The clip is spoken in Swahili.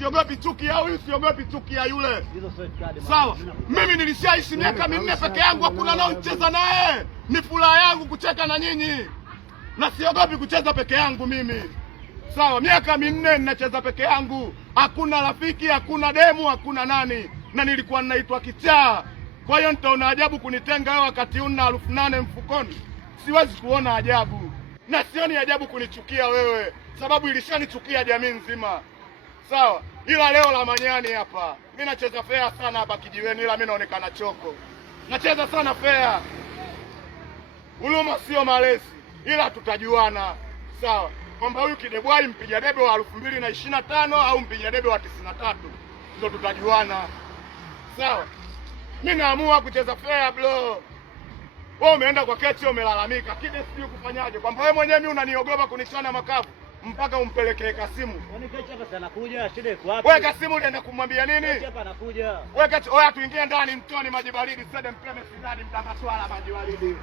Siogopi chuki ya huyu, siogopi chuki ya yule. Sawa, mimi nilishaishi miaka 4 peke yangu, hakuna nao nicheza naye. Ni furaha yangu kucheka na nyinyi, na siogopi kucheza peke yangu mimi. Sawa, miaka 4 ninacheza peke yangu, hakuna rafiki, hakuna demu, hakuna nani, na nilikuwa ninaitwa kichaa. Kwa hiyo nitaona ajabu kunitenga wewe wakati una 8,000 mfukoni? Siwezi kuona ajabu, na sioni ajabu kunichukia wewe, sababu ilishanichukia jamii nzima. Sawa, ila leo la manyani hapa mimi nacheza fair sana hapa kijiweni, ila mimi naonekana choko. Nacheza sana fair, huruma sio malezi, ila tutajuana. Sawa, kwamba huyu Kidebwai mpiga debe wa 2025 au mpiga debe wa 93, ndio tutajuana. Sawa, mimi naamua kucheza fair bro. Wewe umeenda kwa keti umelalamika, kile sijui kufanyaje, kwamba wewe mwenyewe mimi unaniogopa kunichana makavu mpaka umpelekee Kasimu. Kwani kecha hapa sana kuja, shida iko wapi? Wewe Kasimu ulienda kumwambia nini? Kecha hapa anakuja. Wewe oya tuingie ndani mtoni maji baridi, sasa mpeme sidadi mtaka swala maji baridi.